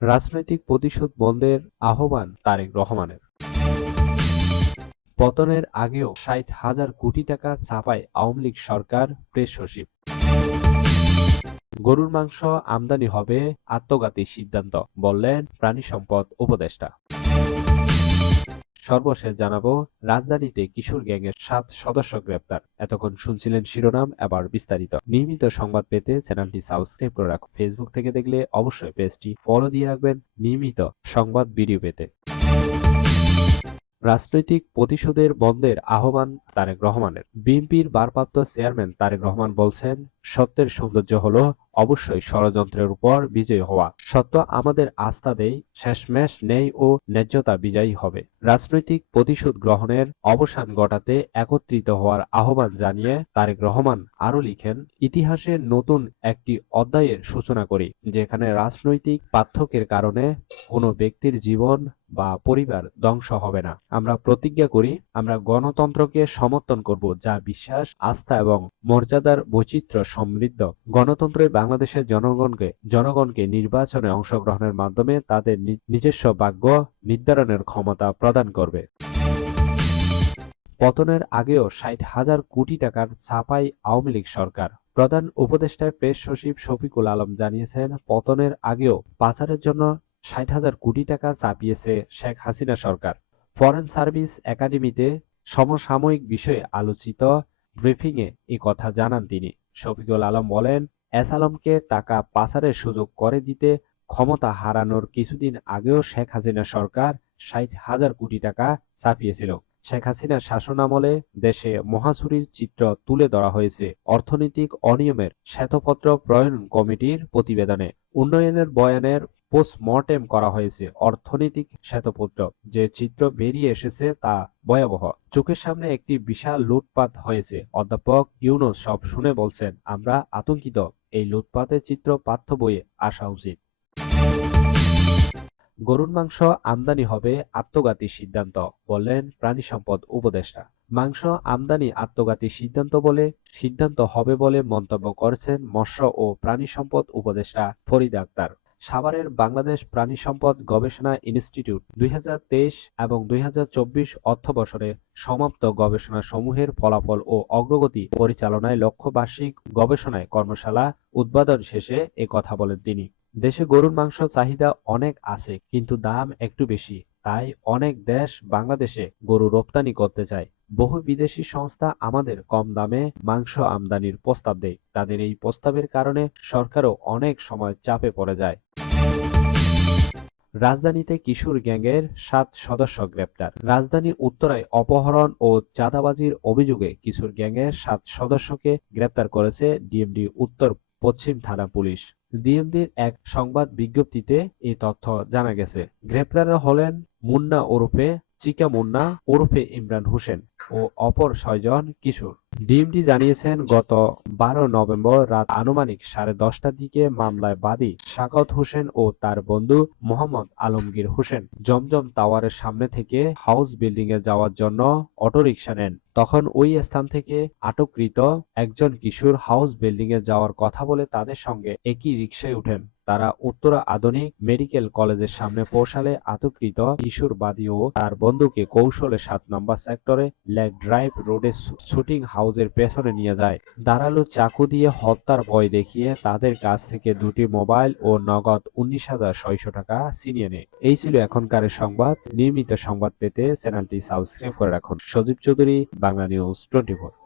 রাজনৈতিক প্রতিশোধ বন্ধের আহ্বান তারেক রহমানের। পতনের আগেও ৬০,০০০ কোটি টাকা ছাপায় আওয়ামী লীগ সরকার, প্রেস সচিব। গরুর মাংস আমদানি হবে আত্মঘাতী সিদ্ধান্ত, বললেন প্রাণী সম্পদ উপদেষ্টা। সর্বশেষ জানাবো, রাজধানীতে কিশোর গ্যাংয়ের ৭ সদস্য গ্রেপ্তার। এতক্ষণ শুনছিলেন শিরোনাম, এবার বিস্তারিত। নিয়মিত সংবাদ পেতে চ্যানেলটি সাবস্ক্রাইব করে রাখুন। ফেসবুক থেকে দেখলে অবশ্যই পেজটি ফলো দিয়ে রাখবেন নিয়মিত সংবাদ ভিডিও পেতে। রাজনৈতিক প্রতিশোধের বন্ধের আহ্বান তারেক রহমানের। বিএনপির ভারপ্রাপ্ত চেয়ারম্যান তারেক রহমান বলছেন, সত্যের সৌন্দর্য হলো অবশ্যই ষড়যন্ত্রের উপর বিজয়ী হওয়া। সত্য আমাদের আস্থা দেয়, শেষমেশ ন্যায় ও ন্যায্যতা বিজয়ী হবে। রাজনৈতিক প্রতিশোধ গ্রহণের অবসান ঘটাতে একত্রিত হওয়ার আহ্বান জানিয়ে তারেক রহমান আরো লিখেন, ইতিহাসের নতুন একটি অধ্যায়ের সূচনা করি, যেখানে রাজনৈতিক পার্থক্যের কারণে কোনো ব্যক্তির জীবন বা পরিবার ধ্বংস হবে না। আমরা প্রতিজ্ঞা করি, আমরা গণতন্ত্রকে সমর্থন করব, যা বিশ্বাস, আস্থা এবং মর্যাদার বৈচিত্র্য সমৃদ্ধ। গণতন্ত্রই বাংলাদেশের জনগণকে নির্বাচনে অংশগ্রহণের মাধ্যমে তাদের নিজস্ব ভাগ্য নির্ধারণের ক্ষমতা প্রদান করবে। পতনের আগেও ৬০,০০০ কোটি টাকার ছাপায় আওয়ামী লীগ সরকার। প্রধান উপদেষ্টার প্রেস সচিব শফিকুল আলম জানিয়েছেন, পতনের আগেও পাচারের জন্য ৬০,০০০ কোটি টাকা ছাপিয়েছে শেখ হাসিনা সরকার। ফরেন সার্ভিস একাডেমিতে সমসাময়িক বিষয়ে আলোচিত ব্রিফিংয়ে এ কথা জানান তিনি। শফিকুল আলম বলেন, এস আলমকে টাকা পাচারের সুযোগ করে দিতে ক্ষমতা হারানোর কিছুদিন আগেও শেখ হাসিনা সরকার ৬০,০০০ কোটি টাকা ছাপিয়েছিল। শেখ হাসিনার শাসনামলে দেশে মহাচুরির চিত্র তুলে ধরা হয়েছে অর্থনৈতিক অনিয়মের শ্বেতপত্র প্রণয়ন কমিটির প্রতিবেদনে। উন্নয়নের বয়ানের পোস্টমর্টেম করা হয়েছে অর্থনৈতিক শ্বেতপত্র। যে চিত্র বেরিয়ে এসেছে তা ভয়াবহ। চোখের সামনে একটি বিশাল লুটপাট হয়েছে। অধ্যাপক ইউনূস সব শুনে বলছেন, আমরা আতঙ্কিত। এই লুটপাটের চিত্র পাঠ্য বইয়ে আসা উচিত। গরুর মাংস আমদানি হবে আত্মঘাতী সিদ্ধান্ত, বললেন প্রাণী সম্পদ উপদেষ্টা। মাংস আমদানি আত্মঘাতী সিদ্ধান্ত হবে বলে মন্তব্য করেছেন মৎস্য ও প্রাণী সম্পদ উপদেষ্টা ফরিদ আক্তার। সাভারের বাংলাদেশ প্রাণী সম্পদ গবেষণা ইনস্টিটিউট ২০২৩ এবং ২০২৪ অর্থবছরে সমাপ্ত গবেষণা সমূহের ফলাফল ও অগ্রগতি পরিচালনায় লক্ষ্য বার্ষিক গবেষণায় কর্মশালা উদ্বোধন শেষে এ কথা বলেন তিনি। দেশে গরুর মাংস চাহিদা অনেক আছে, কিন্তু দাম একটু বেশি। তাই অনেক দেশ বাংলাদেশে গরু রপ্তানি করতে চায়। বহু বিদেশি সংস্থা আমাদের কম দামে মাংস আমদানির প্রস্তাব দেয়। তাদের এই প্রস্তাবের কারণে সরকারও অনেক সময় চাপে পড়ে যায়। রাজধানীতে কিশোর গ্যাংয়ের ৭ সদস্য গ্রেপ্তার। রাজধানীর উত্তরায় অপহরণ ও চাঁদাবাজির অভিযোগে কিশোর গ্যাংয়ের ৭ সদস্যকে গ্রেপ্তার করেছে ডিএমডি উত্তর পশ্চিম থানা পুলিশ। ডিএমডির এক সংবাদ বিজ্ঞপ্তিতে এই তথ্য জানা গেছে। গ্রেপ্তাররা হলেন মুন্না ওরফে চিকা মুন্না ওরফে ইমরান হোসেন ও অপর ৬ জন কিশোর। ডিএমডি জানিয়েছেন, গত ১২ নভেম্বর রাত আনুমানিক ১০:৩০টার দিকে মামলায় বাদী সাখাওয়াত হোসেন ও তার বন্ধু মোহাম্মদ আলমগীর হোসেন জমজম টাওয়ারের সামনে থেকে হাউস বিল্ডিংয়ে যাওয়ার জন্য অটোরিকশা নেন। তখন ওই স্থান থেকে আটককৃত একজন কিশোর হাউস বিল্ডিংয়ে যাওয়ার কথা বলে তাদের সঙ্গে একই রিকশায় ওঠেন। তারা উত্তরা আধুনিক মেডিকেল কলেজের সামনে পৌঁছালে আটককৃত কিশোর বাদী ও তার বন্ধুকে কৌশলে ৭ নম্বর সেক্টরে লেক ড্রাইভ রোডে শুটিং হাউসের পেছনে নিয়ে যায়। ধারালো চাকু দিয়ে হত্যার ভয় দেখিয়ে তাদের কাছ থেকে ২টি মোবাইল ও নগদ ১৯,৬০০ টাকা ছিনিয়ে নেয়। এই ছিল এখনকার সংবাদ। নিয়মিত সংবাদ পেতে চ্যানেলটি সাবস্ক্রাইব করে রাখুন। সজীব চৌধুরী, বাংলা নিউজ 24।